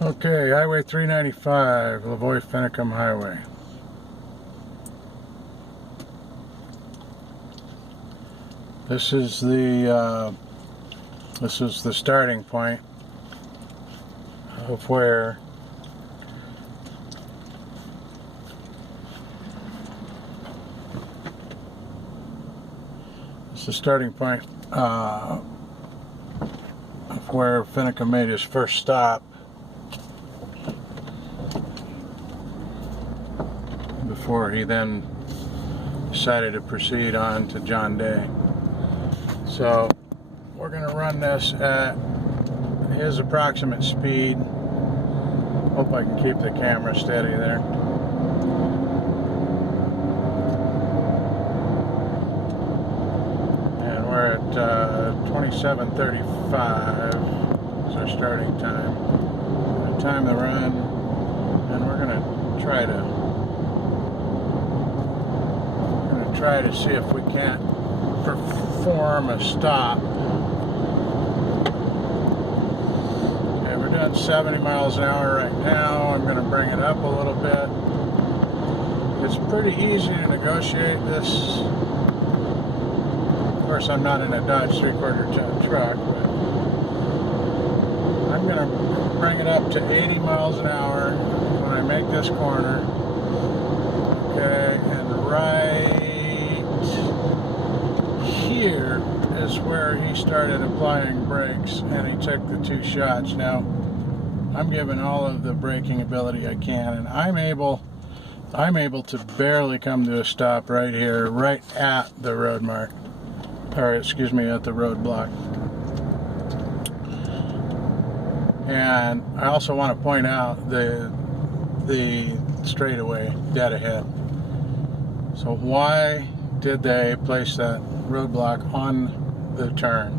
Okay, Highway 395, Lavoie-Fennekom Highway. This is the starting point of where Fennekom made his first stop before he then decided to proceed on to John Day. So we're going to run this at his approximate speed. Hope I can keep the camera steady there. And we're at 27:35 is our starting time. Time to run, and we're going to try to see if we can't perform a stop. Okay, we're doing 70 miles an hour right now. I'm going to bring it up a little bit. It's pretty easy to negotiate this. Of course, I'm not in a Dodge 3/4 ton truck, but I'm going to bring it up to 80 miles an hour when I make this corner. Okay, and right here is where he started applying brakes, and he took the two shots. Now I'm giving all of the braking ability I can, and I'm able to barely come to a stop right here, right at the road mark, or excuse me, at the roadblock. And I also want to point out the straightaway dead ahead. So why did they place that roadblock on the turn,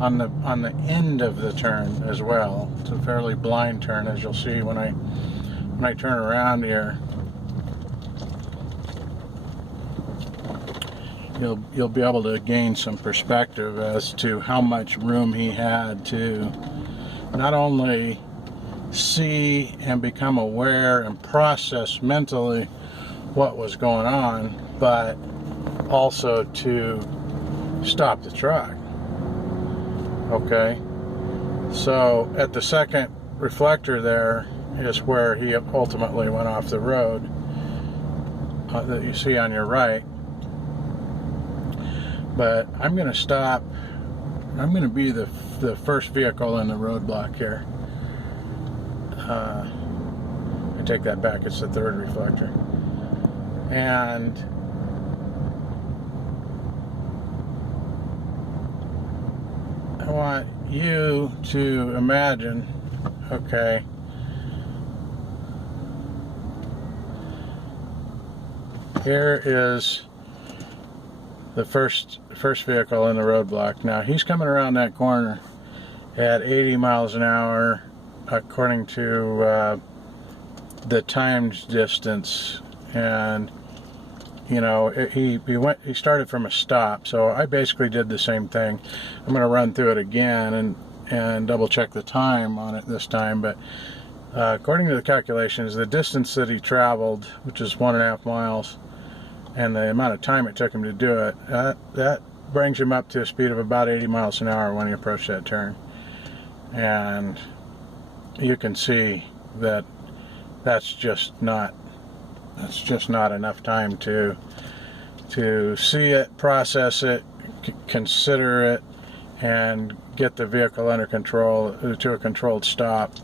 on the end of the turn as well? It's a fairly blind turn, as you'll see when I turn around here. You'll be able to gain some perspective as to how much room he had to not only see and become aware and process mentally what was going on, but also to stop the truck. Okay, so at the second reflector there is where he ultimately went off the road that you see on your right. But I'm going to stop. I'm going to be the first vehicle in the roadblock here. I take that back, it's the third reflector. And I want you to imagine, okay, here is the first vehicle in the roadblock. Now he's coming around that corner at 80 miles an hour according to the timed distance, and you know, he started from a stop, so I basically did the same thing. I'm going to run through it again and double check the time on it this time, but according to the calculations, the distance that he traveled, which is 1.5 miles, and the amount of time it took him to do it, that brings him up to a speed of about 80 miles an hour when he approached that turn. And you can see that that's just not enough time to see it, process it, consider it, and get the vehicle under control to a controlled stop.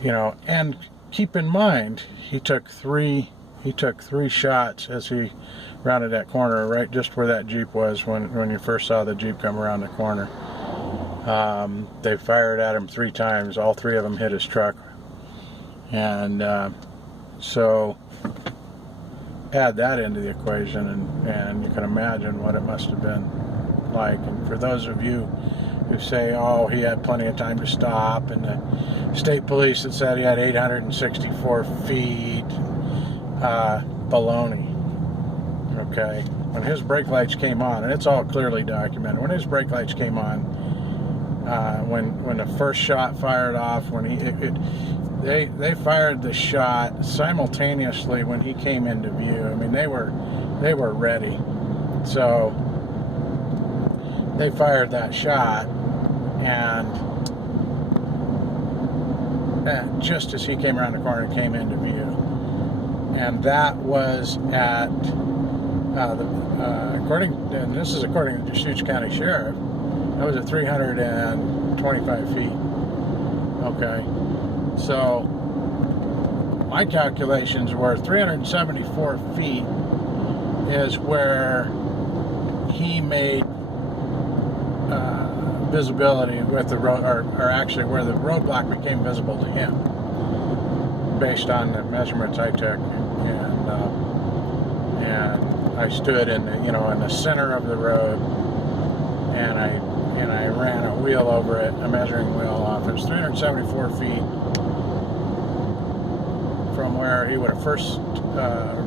You know, and keep in mind, he took three shots as he rounded that corner, right just where that Jeep was when you first saw the Jeep come around the corner. They fired at him 3 times. All 3 of them hit his truck. And so add that into the equation, and you can imagine what it must have been like. And for those of you who say, oh, he had plenty of time to stop, and the state police that said he had 864 feet, baloney. Okay, when his brake lights came on, and it's all clearly documented, when his brake lights came on, when the first shot fired off, when they fired the shot simultaneously when he came into view. I mean, they were ready. So they fired that shot, and just as he came around the corner, came into view. And that was at and this is according to the Deschutes County Sheriff, that was at 325 feet. Okay, so my calculations were 374 feet is where he made visibility with the road, or actually where the roadblock became visible to him, based on the measurements I took, and I stood in the in the center of the road, and I ran a wheel over it, a measuring wheel off. It was 374 feet from where he would have first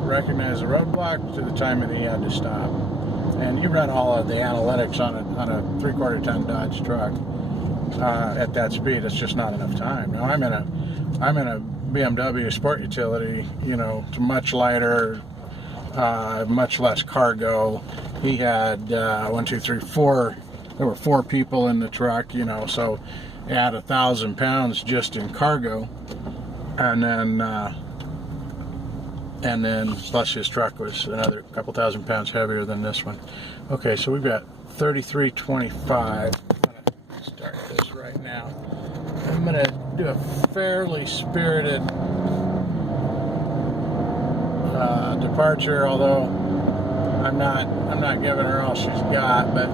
recognized the roadblock to the time that he had to stop. And you run all of the analytics on a 3/4 ton Dodge truck at that speed. It's just not enough time. Now I'm in a BMW sport utility. It's much lighter, much less cargo. He had 1, 2, 3, 4. There were 4 people in the truck. So add 1,000 pounds just in cargo, and then plus his truck was another couple thousand pounds heavier than this one. Okay, so we've got 3325. I'm gonna start this right now. I'm gonna do a fairly spirited departure, although I'm not giving her all she's got, but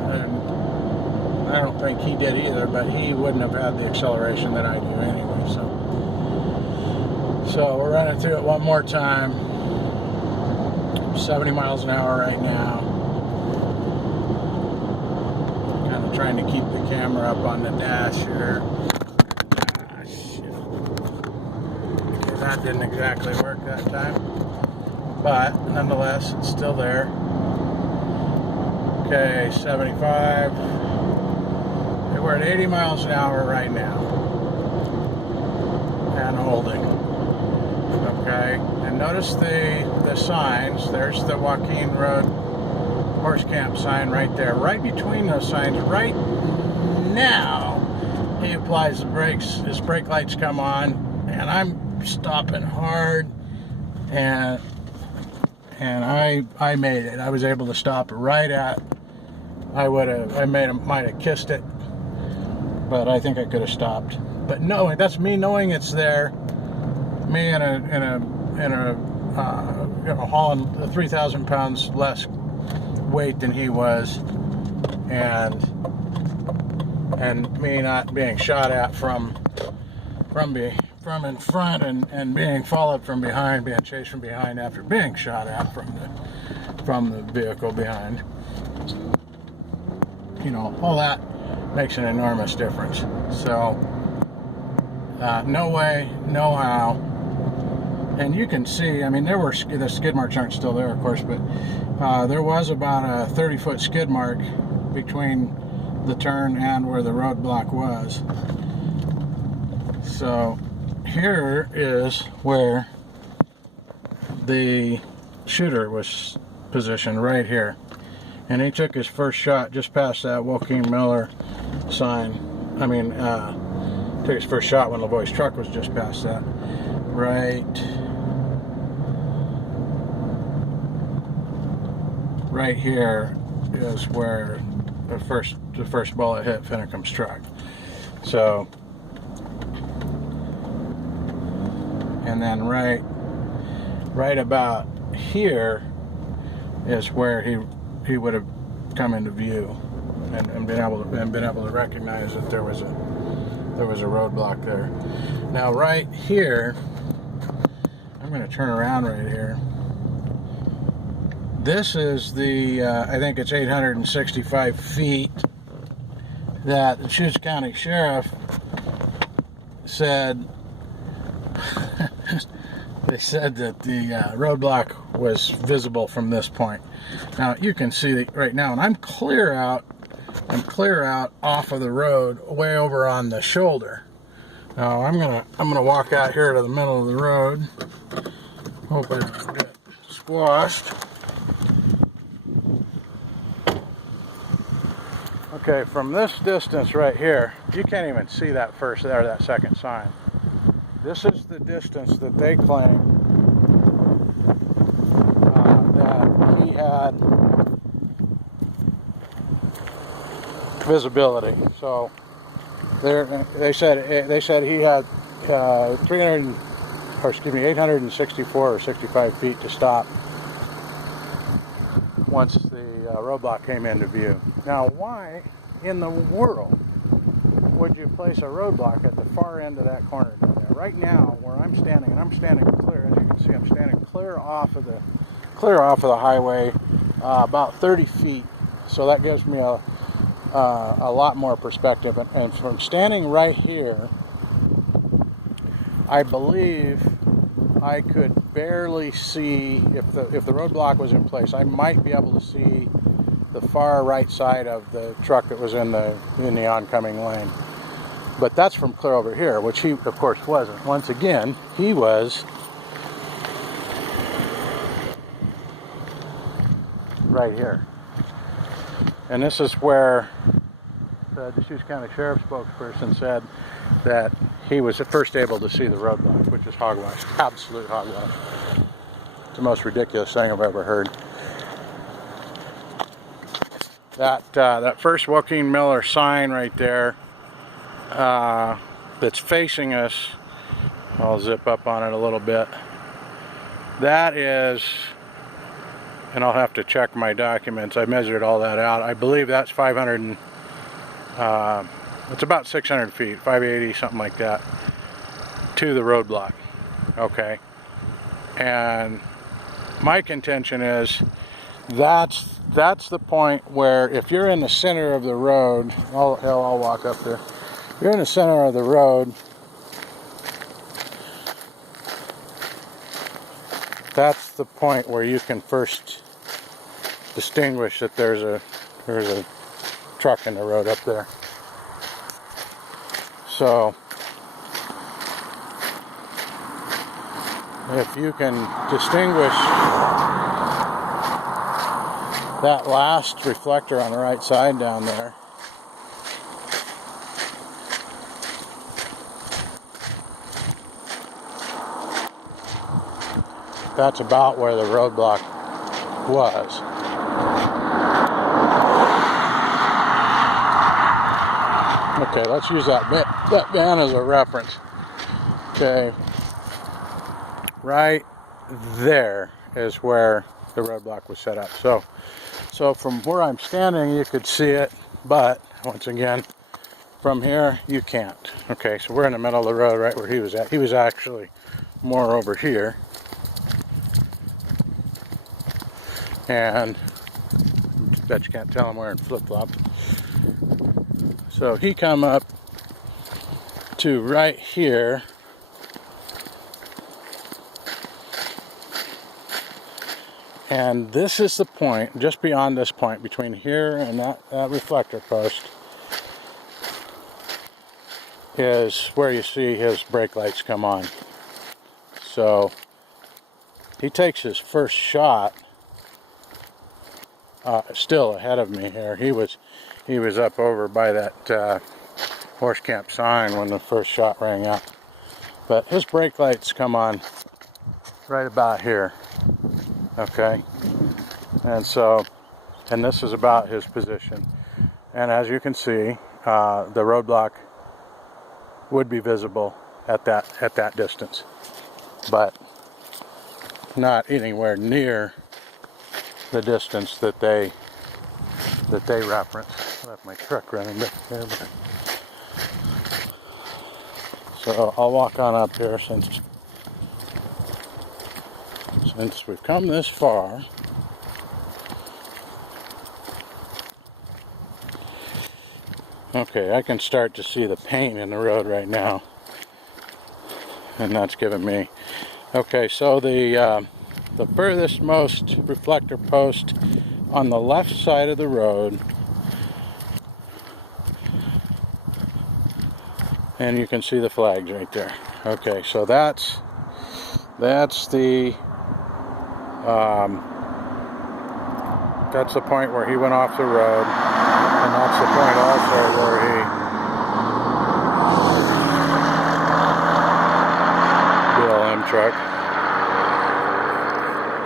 I don't think he did either, but he wouldn't have had the acceleration that I do anyway. So we're running through it one more time. 70 miles an hour right now. Kind of trying to keep the camera up on the dash here. Ah, shit. Okay, that didn't exactly work that time, but nonetheless, it's still there. Okay, 75. Okay, we're at 80 miles an hour right now, and holding. Okay, and notice the signs. There's the Joaquin Road Horse Camp sign right there. Right between those signs, right now, he applies the brakes. His brake lights come on, and I'm stopping hard, and I made it. I was able to stop right at. Might have kissed it, but I think I could have stopped. But no, that's me knowing it's there. Me in a hauling 3,000 pounds less weight than he was, and me not being shot at from in front, and being followed from behind, being chased from behind after being shot at from the vehicle behind. All that makes an enormous difference. So no way, no how. And you can see, the skid marks aren't still there, of course, but there was about a 30-foot skid mark between the turn and where the roadblock was. So here is where the shooter was positioned, right here. And he took his first shot just past that Joaquin Miller sign. Took his first shot when LaVoy's truck was just past that. Right here is where the first bullet hit Finicum's truck. So, and then right about here is where he would have come into view and been able to recognize that there was a roadblock there. Now right here, I'm going to turn around right here. This is the, I think it's 865 feet that the Deschutes County Sheriff said, they said that the roadblock was visible from this point. Now you can see that right now, and I'm clear out and clear out off of the road way over on the shoulder. Now I'm gonna walk out here to the middle of the road. Hope I don't get squashed. Okay, from this distance right here, you can't even see that first or that second sign. This is the distance that they claim that he had visibility. So they said he had 864 or 65 feet to stop once the roadblock came into view. Now, why in the world would you place a roadblock at the far end of that corner down there? Right now, where I'm standing, and I'm standing clear, as you can see, I'm standing clear off of the highway, about 30 feet. So that gives me a lot more perspective. And from standing right here, I believe I could barely see, if the roadblock was in place, I might be able to see the far right side of the truck that was in the oncoming lane. But that's from clear over here, which he, of course, wasn't. Once again, he was right here. And this is where the Deschutes County Sheriff's spokesperson said that he was at first able to see the roadblock, which is hogwash, absolute hogwash. It's the most ridiculous thing I've ever heard. That first Joaquin Miller sign right there, that's facing us, I'll zip up on it a little bit. That is, and I'll have to check my documents, I measured all that out. I believe that's 500 and, it's about 600 feet, 580, something like that, to the roadblock. Okay, and my contention is that's the point where if you're in the center of the road, I'll walk up there. If you're in the center of the road, that's the point where you can first distinguish that there's a truck in the road up there. So if you can distinguish that last reflector on the right side down there, that's about where the roadblock was. Okay, let's use that van as a reference. Okay, right there is where the roadblock was set up. So from where I'm standing, you could see it, but once again, from here, you can't. Okay, so we're in the middle of the road right where he was at. He was actually more over here. And I bet you can't tell I'm wearing flip-flops. So he come up to right here. And this is the point, just beyond this point, between here and that reflector post, is where you see his brake lights come on. So he takes his first shot still ahead of me here. He was up over by that horse camp sign when the first shot rang out. But his brake lights come on right about here. Okay, and this is about his position, and as you can see, the roadblock would be visible at that distance, but not anywhere near the distance that they reference. I have my truck running back there, so I'll walk on up here since we've come this far. Okay, I can start to see the paint in the road right now, and that's giving me. Okay, so the furthest most reflector post on the left side of the road And you can see the flags right there. Okay, so that's the point where he went off the road, and that's the point also where he BLM truck.